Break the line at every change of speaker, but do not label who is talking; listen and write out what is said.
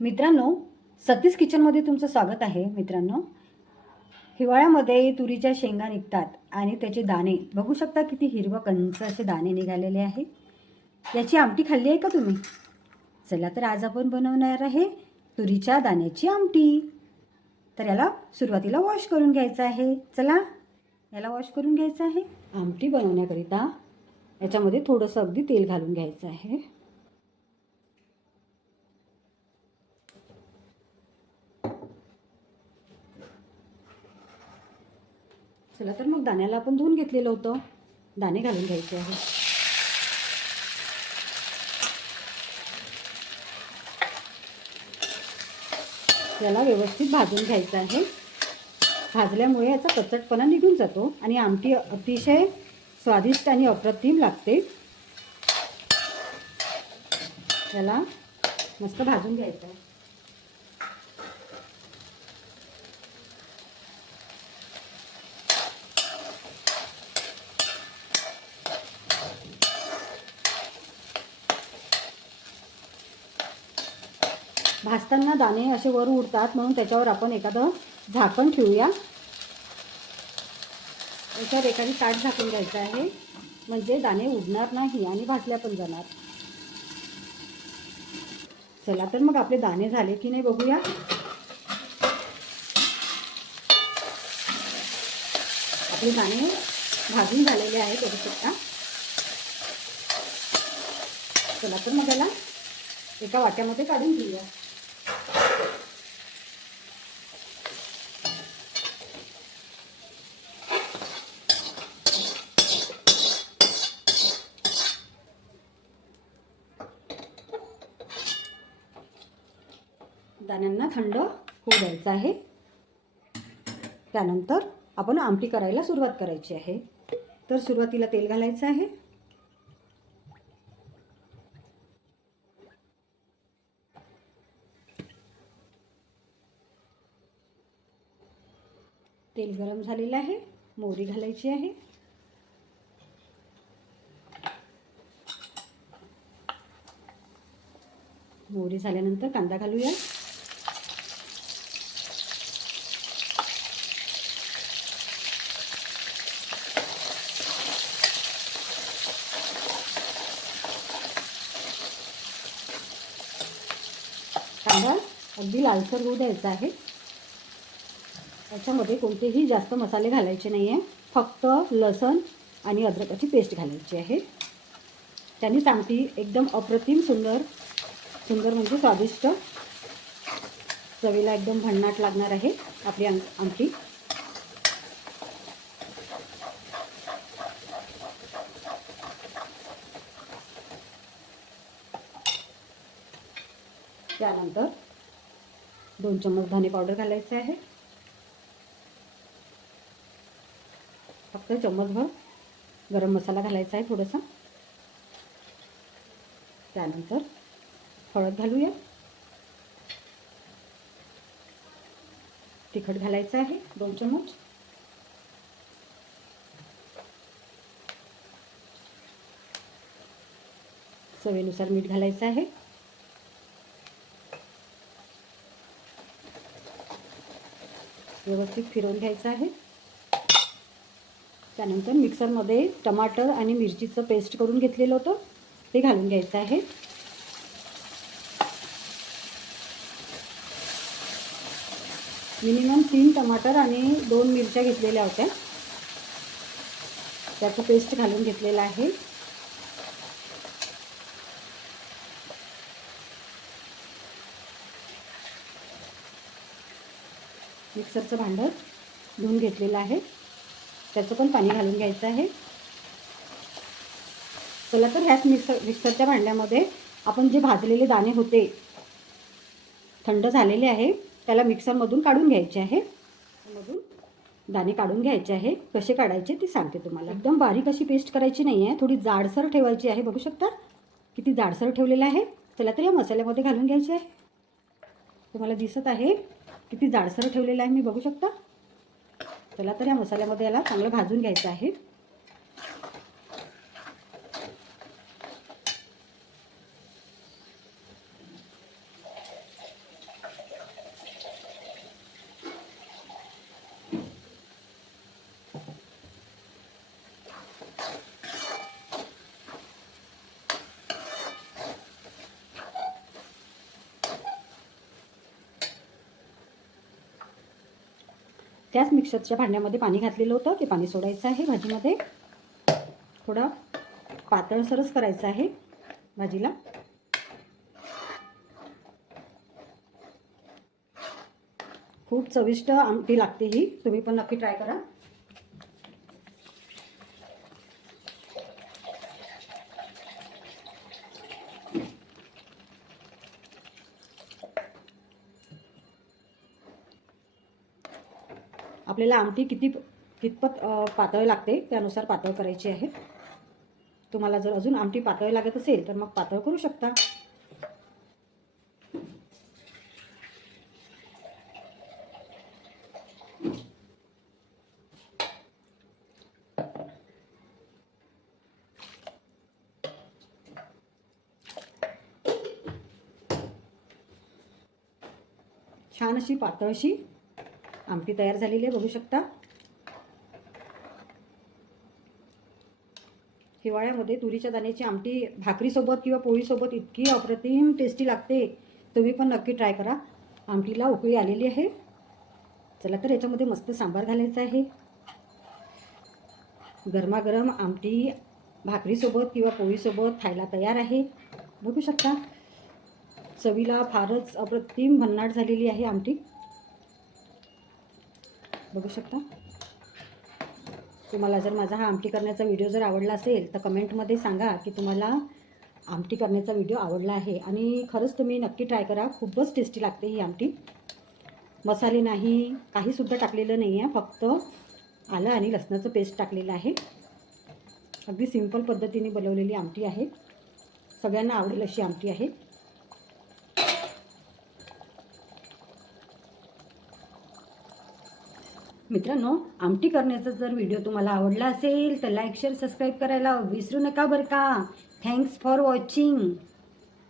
मित्रांनो सतीश किचनमध्ये तुमचं स्वागत आहे मित्रांनो. हिवाळ्यामध्ये तुरीच्या शेंगा निघतात आणि त्याचे दाणे बघू शकता किती हिरवं कंच असे दाणे निघालेले आहे. याची आमटी खाल्ली आहे का तुम्ही? चला तर आज आपण बनवणार आहे तुरीच्या दाण्याची आमटी. तर याला सुरुवातीला वॉश करून घ्यायचं आहे. चला याला वॉश करून घ्यायचं आहे. आमटी बनवण्याकरिता याच्यामध्ये थोडंसं अगदी तेल घालून घ्यायचं आहे. चला तर मग दाण्याला आपण धुवून घेतलेलं होतं. दाणे घालून घ्यायचे आहे. याला व्यवस्थित भाजून घ्यायचं आहे. भाजल्यामुळे याचा कचटपणा निघून जातो आणि आमटी अतिशय स्वादिष्ट आणि अप्रतिम लागते. याला मस्त भाजून घ्यायचं आहे. भाजताना दाणे असे वर उडतात म्हणून त्याच्यावर आपण एखादं झाकण ठेवूया. याच्यावर एखादी ताट झाकून द्यायचं आहे. म्हणजे दाणे उडणार नाही आणि भाजल्या पण जाणार. चला तर मग आपले दाणे झाले की नाही बघूया. आपले दाणे भाजून झालेले आहे बघू शकता चला तर मग त्याला एका वाट्यामध्ये काढून घेऊया. दाण्यांना थंड होऊ द्यायचं आहे. त्यानंतर आपण आमटी करायला सुरुवात करायची आहे. तर सुरुवातीला तेल घालायचं आहे. तेल गरम झालेलं आहे. मोहरी घालायची आहे. मोहरी झाल्यानंतर कांदा घालूया. कांदा अगदी लालसर होऊ द्यायचा आहे. त्याच्यामध्ये कोणतेही जास्त मसाले घालायचे नाही आहे फक्त लसण आणि अद्रकाची पेस्ट घालायची आहे. त्यांनीच आमटी एकदम अप्रतिम सुंदर सुंदर म्हणजे स्वादिष्ट चवीला एकदम भन्नाट लागणार आहे आपली आम आमटी. पावडर दोन चम्मच धने पावडर घालायचं आहे. फक्त चम्मचभर गरम मसाला घालायचा आहे थोडासा. त्यानंतर हळद घालूया. तिखट घालायचं आहे दोन चम्मच. चवीनुसार मीठ घालायचं आहे. व्यवस्थित फिरवून घ्यायचं आहे. त्यानंतर मिक्सरमध्ये टमाटर आणि मिरचीचं पेस्ट करून घेतलेलं होतं. ते घालून घ्यायचं आहे. मिनिमम तीन टमाटर आणि दोन मिरच्या घेतलेल्या होत्या. त्याचं पेस्ट घालून घेतलेलं आहे. मिक्सरचं भांडं धुवून घेतलेलं आहे. त्याचं पण पाणी घालून घ्यायचं आहे. चला तर ह्याच मिक्सर मिक्सरच्या भांड्यामध्ये आपण जे भाजलेले दाणे होते थंड झालेले आहे त्याला मिक्सरमधून काढून घ्यायचे आहे. मधून दाणे काढून घ्यायचे आहे. कसे काढायचे ते सांगते तुम्हाला. एकदम बारीक अशी पेस्ट करायची नाही आहे. थोडी जाडसर ठेवायची आहे. बघू शकता किती जाडसर ठेवलेलं आहे. चला तर या मसाल्यामध्ये घालून घ्यायचे आहे. तुम्हाला दिसत आहे किती जाडसर ठेवलेलं आहे मी बघू शकता? चला तर या मसाल्यामध्ये याला चांगलं भाजून घ्यायचं आहे. त्याच मिक्सरच्या भांड्यामध्ये पाणी घातलेलं होतं. ते पाणी सोडायचं आहे भाजीमध्ये. थोडा पातळसरच करायचं आहे भाजीला. खूप चविष्ट आमटी लागते ही. तुम्ही पण नक्की ट्राय करा. आपल्याला आमटी किती कितपत पातळ लागते त्यानुसार पातळ करायची आहे. तुम्हाला जर अजून आमटी पातळ लागत असेल तर मग पातळ करू शकता. छान अशी पातळशी आमटी तयार झालेली आहे बघू शकता. हिवाळ्यामध्ये तुरीच्या दाण्याची आमटी भाकरीसोबत किंवा पोळीसोबत इतकी अप्रतिम टेस्टी लागते. तुम्ही पण नक्की ट्राय करा. आमटीला उकळी आलेली आहे. चला तर याच्यामध्ये मस्त सांबार घालायचा आहे. गरमागरम आमटी भाकरीसोबत किंवा पोळीसोबत खायला तयार आहे. बघू शकता. चवीला फारच अप्रतिम भन्नाट झालेली आहे आमटी. बघू शकता. तुम्हाला जर माझा हा आमटी करण्याचा व्हिडिओ जर आवडला असेल तर कमेंटमध्ये सांगा की तुम्हाला आमटी करण्याचा व्हिडिओ आवडला आहे. आणि खरंच तुम्ही नक्की ट्राय करा. खूपच टेस्टी लागते ही आमटी. मसाले नाही काहीसुद्धा टाकलेलं नाही आहे. फक्त आलं आणि लसणाचं पेस्ट टाकलेलं आहे. अगदी सिंपल पद्धतीने बनवलेली आमटी आहे. सगळ्यांना आवडेल अशी आमटी आहे. मित्रांनो आमटी करण्याचा जर व्हिडिओ तुम्हाला आवडला असेल तर लाईक शेअर सबस्क्राईब करायला विसरू नका बरं का. Thanks for watching